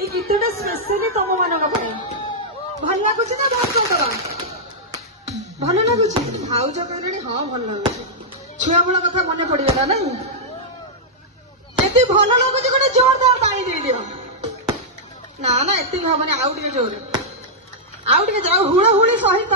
এই গীতটা স্পেশালি তম ମାନଙ୍କ ପାଇଁ ଭଲ ଲାଗୁଛି ନା ଭାଉଜ କର ଭଲ ଲାଗୁଛି ଭାଉଜ କହିଲେଣି ହଁ ଭଲ ଲାଗୁଛି ଛୁଆ ବେଳ କଥା ମନେ ପଡିଗଲା ନାଇଁ ଯଦି ଭଲ ଲାଗୁଛି ଗୋଟେ ଜୋରଦାର ତାଳି ଦେଇଦିଅ ନା ନା ଏତିକି ହବନି ଆଉ ଟିକେ ଜୋରେ ଆଉ ଟିକେ ଯାଉ ହୁଳହୁଳି ସହିତ